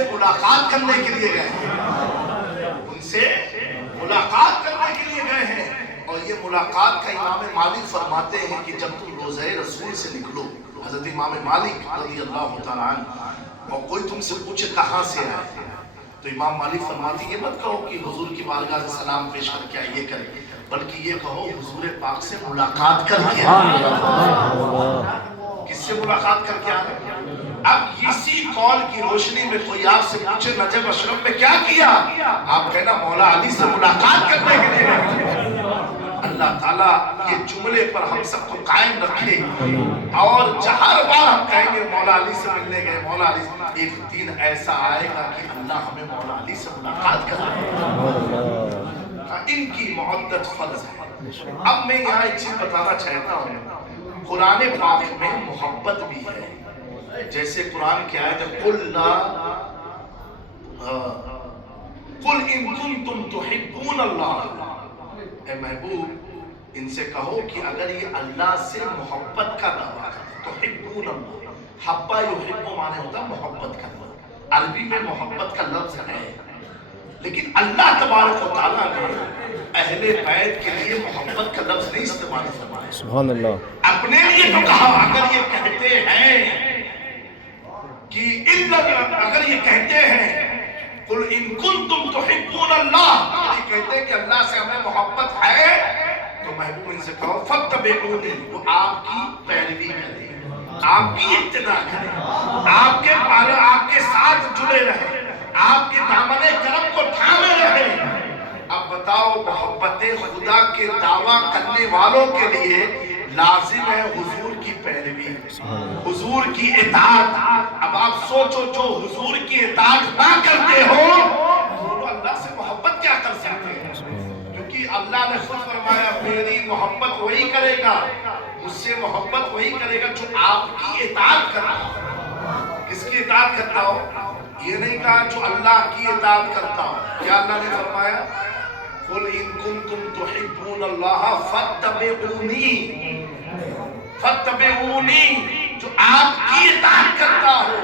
سے ملاقات کرنے کے لیے گئے ہیں، ان سے ملاقات کرنے کے لیے گئے ہیں۔ اور یہ ملاقات کا امام مالک فرماتے ہیں کہ جب تم روضہ رسول سے نکلو، حضرت امام مالک رضی اللہ تعالیٰ عنہ، اور کوئی تم سے پوچھے کہاں سے آئے، تو امام مالک فرماتے ہیں یہ مت کہو کہ حضور کی بارگاہ سے سلام پیش کر کے آئیے کریں، بلکہ یہ کہو حضور پاک سے ملاقات کر کے آئیے۔ کس سے ملاقات کر کے آئے؟ اب اسی قول کی روشنی میں کوئی آپ سے پوچھے نجف اشرف میں کیا کیا، آپ کہنا مولا علی سے ملاقات کرنے کے لیے گئے۔ اللہ تعالیٰ یہ جملے پر ہم سب کو قائم رکھے، اور ہر بار ہم کہیں گے مولا علی سے ملنے گئے، مولا علی سے، ایک دن ایسا آئے گا کہ اللہ ہمیں مولا علی سے ملاقات کرائے۔ ان کی معدت فرض ہے۔ اب میں یہاں ایک چیز بتانا چاہتا ہوں، قرآن پاک میں محبت بھی ہے، جیسے قرآن کی آیت ہے قل ان کنتم تحبون اللہ، اے محبوب ان سے کہو کہ اگر یہ اللہ سے محبت کا دعویٰ کرتے تو تحبون اللہ، حبا یحب مانے ہوتا محبت کرنا، عربی میں محبت کا لفظ ہے، لیکن اللہ تبارک و تعالیٰ نے اہل بیت کے لیے محبت کا لفظ نہیں استعمال فرمایا، سبحان اللہ، اپنے لیے تو کہا۔ اگر یہ کہتے ہیں کہ اگر یہ کہتے ہیں قل ان کنتم تحبون اللہ، اگر یہ کہتے ہیں کہ اللہ سے ہمیں محبت ہے، تو محبوب ان سے کہو فاتبعونی، وہ آپ کی پیروی کریں، آپ کی اتباع کریں، آپ کے ساتھ جڑے رہیں، آپ کے دامن کرم کو تھامے رہیں۔ اب بتاؤ محبت خدا کے دعویٰ کرنے والوں کے لیے لازم ہے حضور کی پیروی، حضور کی اطاعت۔ اب آپ سوچو جو حضور کی اطاعت نہ کرتے ہو وہ اللہ سے محبت کیا کر سکتے ہیں؟ کیونکہ اللہ نے خود فرمایا میری محبت وہی کرے گا، مجھ سے محبت وہی کرے گا جو آپ کی اطاعت کرتا ہو۔ کس کی اطاعت کرتا ہو؟ یہ نہیں کہا جو اللہ کی اطاعت کرتا ہو۔ کیا اللہ نے فرمایا قل ان کنتم تحبون اللہ فاتبعونی، جو آپ کی اطاعت کرتا ہو۔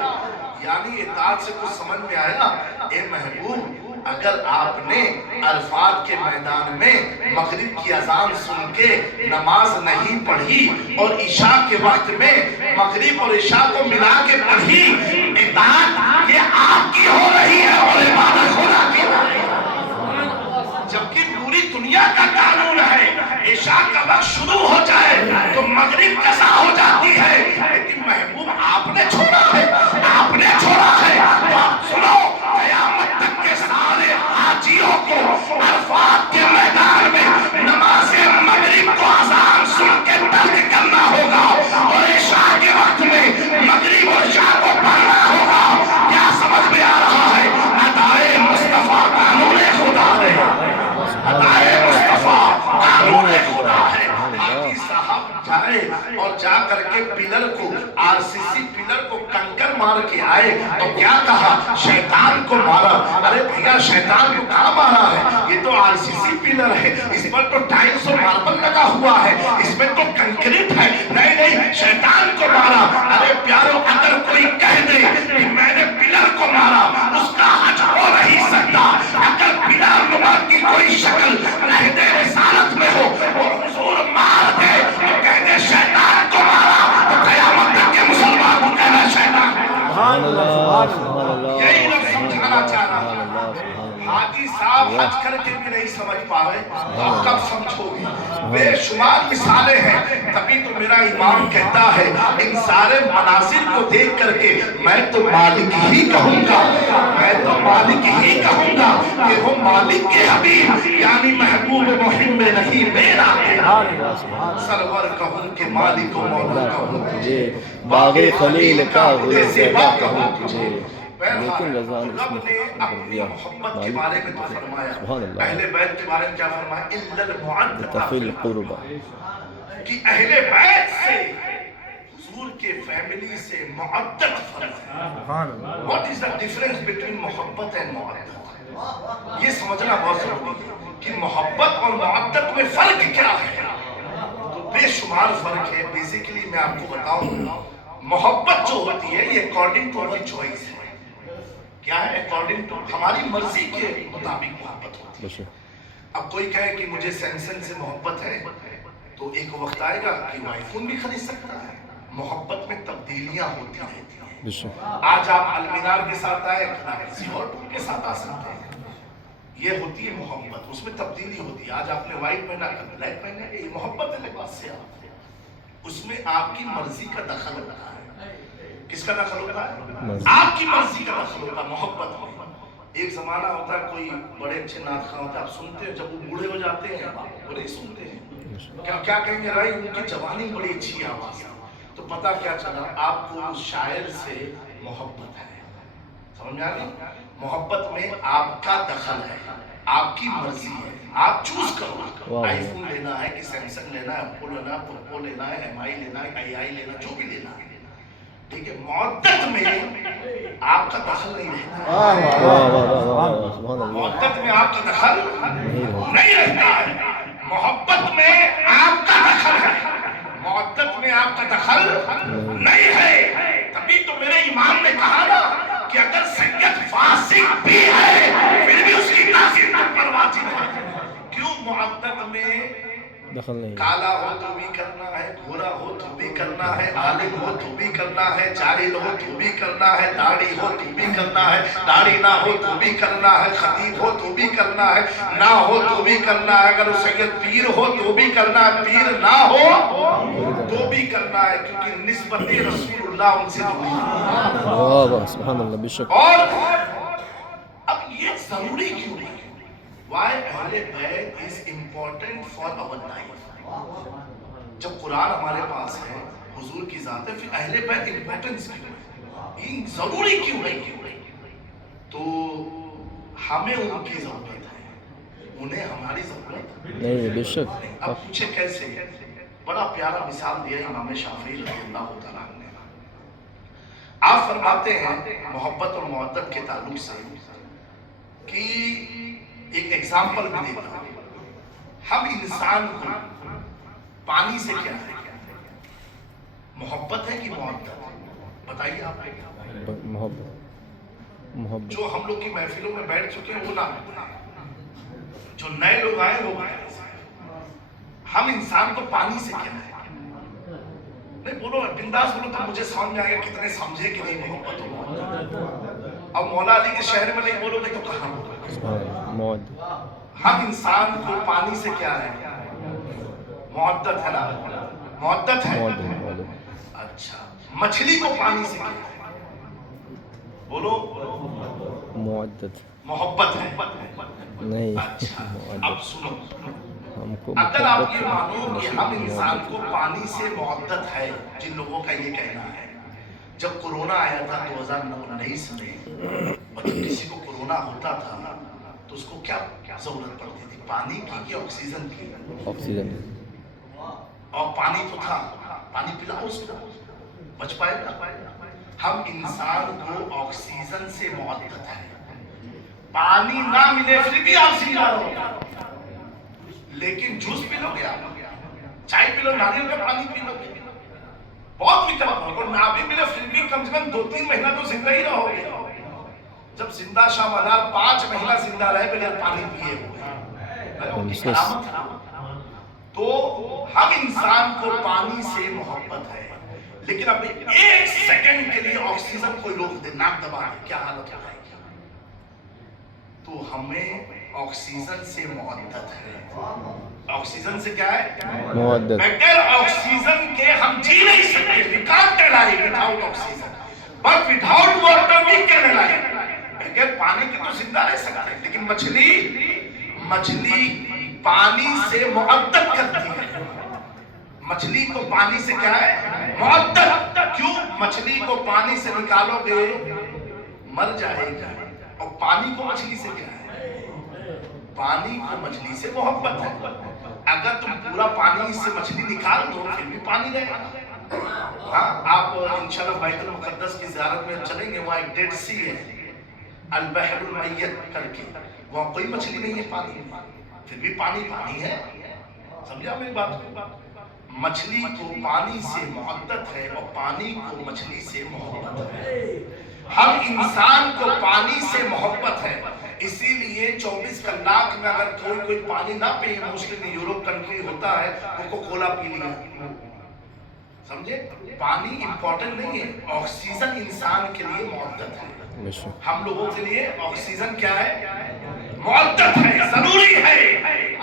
یعنی اطاعت سے کچھ سمجھ میں آیا؟ اے محبوب اگر آپ نے عرفات کے میدان میں مغرب کی اذان سن کے نماز نہیں پڑھی اور عشاء کے وقت میں مغرب اور عشاء کو ملا کے پڑھی، اطاعت یہ آپ کی ہو رہی ہے اور عبادت خدا کی ہو رہی ہے، جبکہ پوری دنیا کا قانون ہے عشاء کا وقت شروع ہو جائے تو مغرب قضا ہو جاتی ہے، لیکن محبوب آپ نے چھوڑا ہے، آپ نے چھوڑا ہے۔ تو آپ سنو، قیامت تک کے سارے حاجیوں کو عرفات کے میدان میں نماز مغرب کو اذان سن کے ترک کرنا ہوگا اور عشاء کے وقت میں مغرب اور عشاء کو پڑھنا ہوگا۔ کیا سمجھ میں آ رہا ہے؟ ادائے مصطفیٰ قانون خدا ہے، ادائے مصطفیٰ قانون خدا ہے۔ حاجی صاحب جائے اور جا کر کے پلر کو RCC پلر کو کنکر مار کے آئے تو کیا کہا؟ شیطان کو مارا۔ ارے بھیا شیطان کو کہاں مارا ہے؟ یہ تو RCC پلر ہے، اس پر تو ٹائلز اور ماربل لگا ہوا ہے، اس میں تو کنکریٹ ہے۔ نہیں نہیں، شیطان کو مارا۔ ارے پیارو اگر کوئی کہہ دے کہ میں نے پلر کو مارا اس کا حج ہو نہیں سکتا۔ اگر پلر نما کی کوئی شکل عہد رسالت میں ہو اور حضور مار دے تو کہہ دے شیطان کو مارا، تو قیامت تک کے مسلمان کو کہنا شیطان ہے۔ سبحان اللہ، سبحان اللہ، یہی لفظ سمجھانا چاہ رہا ہوں۔ حاجی صاحب حج کر کے بھی نہیں سمجھ پا رہے، آپ کب سمجھو گے؟ بے شمار مثالیں ہیں، تبھی تو میرا امام کہتا ہے ان سارے مناظر کو دیکھ کر کے میں تو مالک ہی کہوں گا، میں تو مالک ہی کہوں گا کہ وہ مالک کے حبیب یعنی محبوب محب نہیں میرا سرور کہوں کہ مالک و مولا کہوں تجھے، باغ خلیل کا خود زیبا کہوں تجھے۔ لیکن رضوان اس رب میں نے اپنی محبت کے بارے میں تو فرمایا، اہل بیت کے بارے میں کیا فرمایا؟ اِلَّا الْمُعَدَّةَ فِي القربہ، کہ اہل بیت سے حضور کے فیملی سے معدت فرض ہے۔ What is the difference between محبت and معدت؟ یہ سمجھنا بہت ضروری ہے کہ محبت اور معدت میں فرق کیا ہے۔ تو بے شمار فرق ہے۔ بیسیکلی میں آپ کو بتاؤں، محبت جو ہوتی ہے یہ اکارڈنگ ٹو اوور چوائس ہے، کیا ہے اکارڈنگ ٹو ہماری مرضی کے مطابق محبت ہوتی ہے. اب کوئی کہے کہ مجھے سیمسنگ سے محبت ہے تو ایک وقت آئے گا کہ وہ آئی فون بھی خرید سکتا ہے. محبت میں تبدیلیاں ہوتی رہتی ہیں. آج آپ المینار کے ساتھ آئے کل کسی اور ٹول کے ساتھ آ سکتے ہیں. یہ ہوتی ہے محبت, اس میں تبدیلی ہوتی ہے. آج آپ نے وائٹ پہنا کل بلیک پہنا, یہ محبت ہے لباس سے. اس میں آپ کی مرضی کا دخل ہوتا ہے. کس کا دخل ہوتا ہے؟ آپ کی مرضی کا دخل ہوتا ہے محبت میں. ایک زمانہ ہوتا ہے کوئی بڑے اچھے نعت خواں ہوتے ہیں, آپ سنتے ہیں, جب وہ بوڑھے ہو جاتے ہیں وہ نہیں سنتے ہیں. کیا کہیں گے رائی ان کی جوانی بڑی اچھی آواز ہے. تو پتہ کیا چلا, آپ کو اس شاعر سے محبت ہے. سمجھ میں آ گئی؟ محبت میں آپ کا دخل ہے, آپ کی مرضی ہے. آپ چوز کرو آئی فون لینا ہے کہ سیمسنگ لینا ہے, ایپل لینا ہے, پوکو لینا ہے, ایم آئی لینا ہے, آئی آئی لینا, جو بھی لینا ہے. ٹھیک ہے, معدت میں آپ کا دخل نہیں رہتا. معدت میں آپ کا دخل نہیں رہتا ہے. محبت میں آپ کا دخل ہے, معدت میں آپ کا دخل نہیں ہے. تبھی تو میرے امام نے کہا نا کہ اگر سید فاسق بھی ہے پھر بھی اس کی تاثیر تم پر واجب ہے. کیوں؟ معدت میں کالا ہو تو بھی کرنا ہے, گھورا ہو تو بھی کرنا ہے, عالم ہو تو بھی کرنا ہے, جاہل ہو تو بھی کرنا ہے, داڑھی ہو تو بھی کرنا ہے, داڑھی نہ ہو تو بھی کرنا ہے, خطیب ہو تو بھی کرنا ہے, نہ ہو تو بھی کرنا ہے, اگر سید پیر ہو تو بھی کرنا ہے, پیر نہ ہو تو بھی کرنا ہے, کیونکہ نسبت رسول اللہ ان سے جڑی ہے. سبحان اللہ. بے شک. اور اب یہ ضروری کیوں ہے؟ Why Ahl Bayt is important for our life. جب قرآن ہمارے پاس ہے, حضور کی ذات ہے, پھر اہل بیت امپورٹنس کیوں ہے, یہ ضروری کیوں ہے؟ تو ہمیں ان کی ضرورت ہے, انہیں ہماری ضرورت نہیں. بے شک. اب پوچھے کیسے؟ بڑا پیارا مثال دیا امام شافعی رضی اللہ تعالیٰ نے. آپ فرماتے ہیں محبت اور مودت کے تعلق سے کہ ایک ایگزامپل بھی دیتا ہوں. ہم انسان کو پانی سے کیا ہے, محبت ہے کہ مودت؟ بتائیے آپ. محبت. جو ہم لوگ کی محفلوں میں بیٹھ چکے ہیں وہ نہ, جو نئے لوگ آئے وہ ہم انسان کو پانی سے کیا ہے. نہیں بولو, بنداس بولو تو مجھے سمجھ میں آئے گا کتنے سمجھے کہ نہیں محبت ہو مودت. اب مولا علی کے شہر میں نہیں بولو گے تو کہاں بولو گے؟ ہم انسان کو پانی سے کیا ہے, مودت ہے نا, مودت ہے. اچھا, مچھلی کو پانی سے کیا ہے, بولو مودت, محبت ہے نہیں. اچھا اب سنو, اگر آپ یہ مانو کہ ہم انسان کو پانی سے محبت ہے, جن لوگوں کا یہ کہنا ہے, جب کورونا آیا تھا 2019 میں, اور جب کسی کو کورونا ہوتا تھا تو اس کو کیا ضرورت پڑتی تھی, پانی کی کہ آکسیجن کی؟ آکسیجن. اور پانی تو تھا, پانی پلاؤ اس کو, بچ پائے گا. ہم انسان کو آکسیجن سے محبت ہے, پانی نہ ملے پھر بھی آپ زندہ رہو, لیکن جوس پی لو گے, چائے پی لو, ناریل کا پانی پی لو گے, بہت وکلپ ہو, اور نہ بھی ملے پھر بھی کم سے کم 2-3 مہینہ تو زندہ ہی رہو گے. جب زندہ شاہ مدار 5 مہینہ زندہ رہے بغیر پانی پیے ہوئے, تو ہم انسان کو پانی سے محبت ہے. لیکن اب 1 سیکنڈ کے لیے آکسیجن کوئی روک دے, ناک دبا دے, کیا حالت ہو جائے گی؟ تو ہمیں آکسیجن سے محبت ہے. آکسیجن سے کیا ہے محبت. بغیر آکسیجن کے ہم جی نہیں سکتے. we can't live without oxygen, but without water we can live. بغیر پانی کے تو زندہ رہ سکتے ہیں, لیکن مچھلی پانی سے محبت کرتی ہے. مچھلی کو پانی سے کیا ہے محبت. کیوں؟ مچھلی کو پانی سے نکالو گے مر جائے گی, اور پانی کو مچھلی سے کیا ہے, پانی کو مچھلی سے محبت ہے. اگر تم پورا پانی سے مچھلی نکال دو پھر بھی پانی رہے گا. ہاں, آپ انشاءاللہ بیت المقدس کی زیارت میں چلیں گے, وہاں ایک ڈیڈ سی ہے, البحر المیت کر کے, وہاں کوئی مچھلی نہیں ہے, پانی, پھر بھی پانی ہے. سمجھا میری بات کو؟ مچھلی کو پانی سے محبت ہے اور پانی کو مچھلی سے محبت ہے. ہم انسان کو پانی سے محبت ہے، اسی لیے 24 گھنٹے میں اگر کوئی پانی نہ پیے، مسلم یورپ کنٹری ہوتا ہے وہ کولا پی لیا، سمجھے؟ پانی امپورٹنٹ نہیں ہے، آکسیجن انسان کے لیے معدت ہے، بے شک ہم لوگوں کے لیے آکسیجن کیا ہے؟ معدت ہے، ضروری ہے۔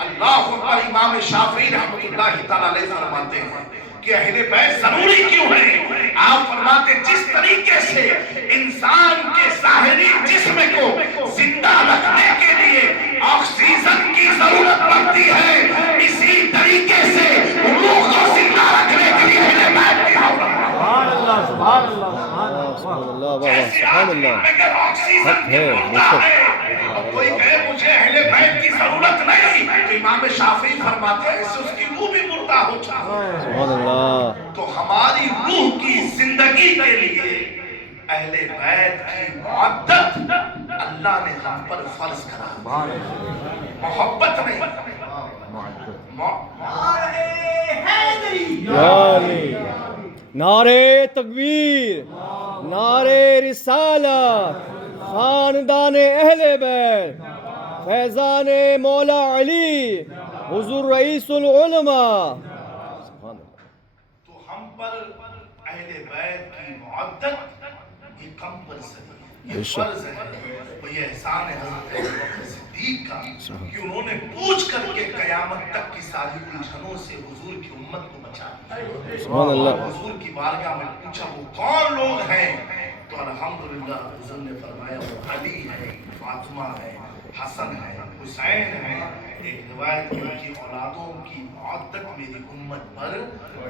اللہ اکبر۔ امام شافعی رحمۃ اللہ تعالی علیہ فرماتے ہیں کہ اہل بیت ضروری کیوں ہے؟ آپ فرماتے جس طریقے سے انسان کے ظاہری جسم کو زندہ رکھنے کے لیے آکسیجن کی ضرورت پڑتی ہے، اسی طریقے سے روح کو زندہ رکھنے کے لیے اہل بیت کی ضرورت ہے۔ سبحان اللہ سبحان اللہ سبحان اللہ سبحان اللہ، واہ واہ، جیسے سبحان آدمی اللہ، میں اگر آکسیجن حق کی ہے، بے ہوتا شک، ہے اور کوئی کہے مجھے اہل بیت کی ضرورت نہیں، تو امام شافعی فرماتے ہیں اس سے اس کی روح بھی مردہ ہو جائے۔ سبحان اللہ، تو ہماری روح کی زندگی کے لیے اہل بیت کی معدت اللہ نے ہم پر فرض کرا، محبت نہیں، نعرے تکبیر، نعرے رسالت، خاندان اہل بیت، فیضان مولا علی، حضور رئیس العلماء۔ سبحان اللہ، تو ہم پر اہل بیت کی معدت یہ کمپلسری ہے، یہ فرض ہے، اور یہ احسان ہے حضرت ابوبکر صدیق کا کہ انہوں نے پوچھ کر کے قیامت تک کی ساری الجھنوں سے حضور کی امت کو بچا دیا۔ سبحان اللہ، حضور کی بارگاہ میں پوچھا وہ کون لوگ ہیں، تو الحمدللہ حضور نے فرمایا وہ علی ہے، فاطمہ ہے، حسن ہے، حسین ہے۔ ایک روایت میں ان کی اولادوں کی معدت میری امت پر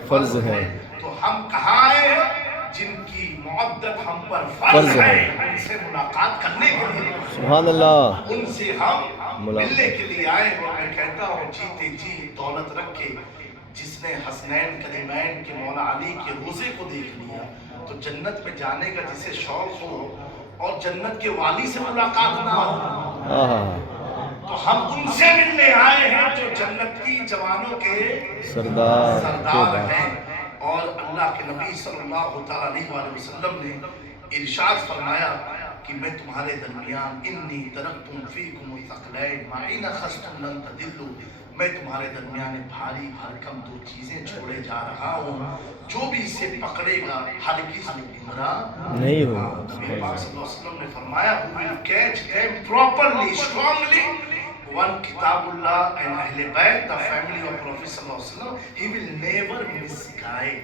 فرض ہے۔ تو ہم کہاں آئے ہیں؟ جن کی معدت ہم پر فرض ہے ان سے ملاقات کرنے کے لیے، سبحان اللہ، ان سے ہم ملنے کے لیے آئے ہیں۔ میں کہتا ہوں جیتے جی دولت رکھ کے جس نے حسنین کریمین کے مولا علی کے روزے کو دیکھ لیا تو جنت میں جانے کا جسے شوق ہو اور جنت کے والی سے ملاقات نہ ہو، تو ہم ان سے ملنے آئے ہیں جو جنت کی جوانوں کے سردار ہیں۔ اور اللہ کے نبی صلی اللہ تعالیٰ علیہ وآلہ وسلم نے ارشاد فرمایا کہ میں تمہارے درمیان انی ترکتم فیکم الثقلین ما ان اخذتم لن تضلوا، میں تمہارے درمیان بھاری بھرکم دو چیزیں چھوڑے جا رہا ہوں، جو بھی اسے پکڑے گا ہرگز گمراہ نہیں ہوگا۔ نبی پاک صلی اللہ علیہ وسلم نے فرمایا who will catch them properly, strongly, one Kitab Allah and Ahl Bayt, the family of Prophet sallallahu alaihi wasallam, he will never misguide.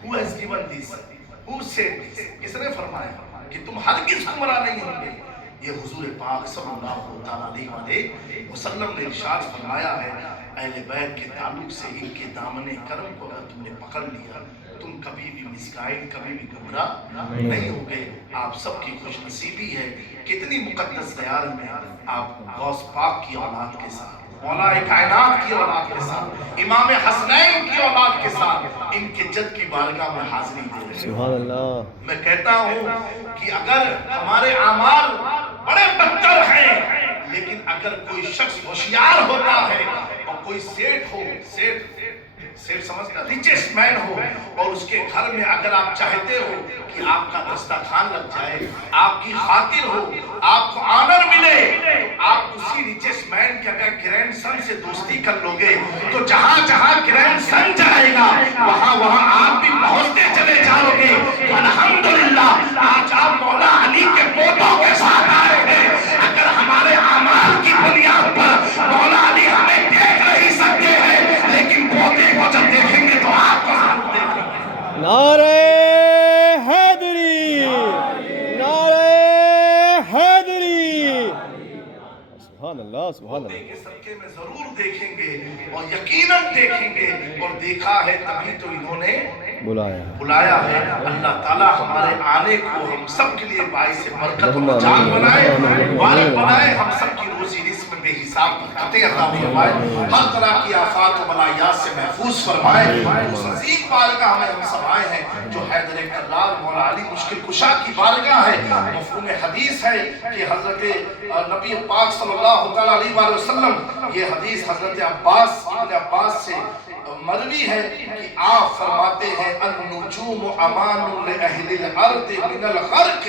Who has given this? Who said this? کس نے فرمایا کہ تم ہرگز گمراہ نہیں ہوں گے؟ یہ حضور پاک صلی اللہ تعالیٰ علیہ وسلم نے ارشاد فرمایا ہے۔ اہل بیت کے تعلق سے ان کے دامن کرم کو اگر تم نے پکڑ لیا تم کبھی بھی مسگائڈ، کبھی بھی گمراہ نہیں ہوگے۔ آپ سب کی خوش نصیبی ہے، کتنی مقدس دیار میں آپ غوث پاک کی اولاد کے ساتھ، مولا کائنات کی اولاد کے ساتھ، امام حسنین کی اولاد کے ساتھ ان کے جد کی بارگاہ میں حاضری دے رہے ہیں۔ سبحان اللہ، میں کہتا ہوں کہ اگر ہمارے اعمال بڑے بدتر ہیں لیکن اگر کوئی شخص ہوشیار ہوتا ہے اور کوئی سیٹ ہو، سیٹ سمجھتا ریچسٹ مین ہو اور اس کے گھر میں اگر آپ چاہتے ہو کہ آپ کا دسترخوان لگ جائے، آپ کی خاطر ہو، آپ کو آنر ملے، تو آپ اسی ریچسٹ مین کے اگر گرینڈ سن سے دوستی کر لو گے تو جہاں جہاں گرینڈ سن جائے گا وہاں وہاں آپ بھی پہنچتے چلے جاؤ گے۔ الحمدللہ آج آپ مولا علی کے پوتوں کے ساتھ آئے ہیں۔ اگر ہمارے اعمال کی بنیاد پر مولا علی ہمیں دیکھ نہیں سکتے ہیں لیکن پوتے کو جب دیکھیں گے تو آپ کو ضرور دیکھیں گے۔ نعرہ حیدری، نعرہ حیدری، سبحان اللہ، سبحان اللہ، کے صدقے میں ضرور دیکھیں گے اور یقیناً دیکھیں گے، اور دیکھا ہے تبھی تو انہوں نے بلایا ہے۔ اللہ تعالیٰ ہمارے آنے کو ہم سب کے لیے باعث برکت و جان بنائے، مبارک بنائے، ہم سب کی روزی رزق میں بے حساب برکتیں عطا فرمائے، ہر طرح کی آفات و بلایات سے محفوظ فرمائے۔ اس عظیم بارگاہ میں ہم سب آئے ہیں جو حیدر کرار مولا علی مشکل کشا کی بارگاہ ہے۔ مفہوم حدیث ہے کہ حضرت نبی پاک صلی اللہ تعالیٰ علیہ وآلہ وسلم، یہ حدیث حضرت عباس ابن عباس سے مروی ہے کہ آپ فرماتے ہیں النجوم امان لأہل الارض من الغرق،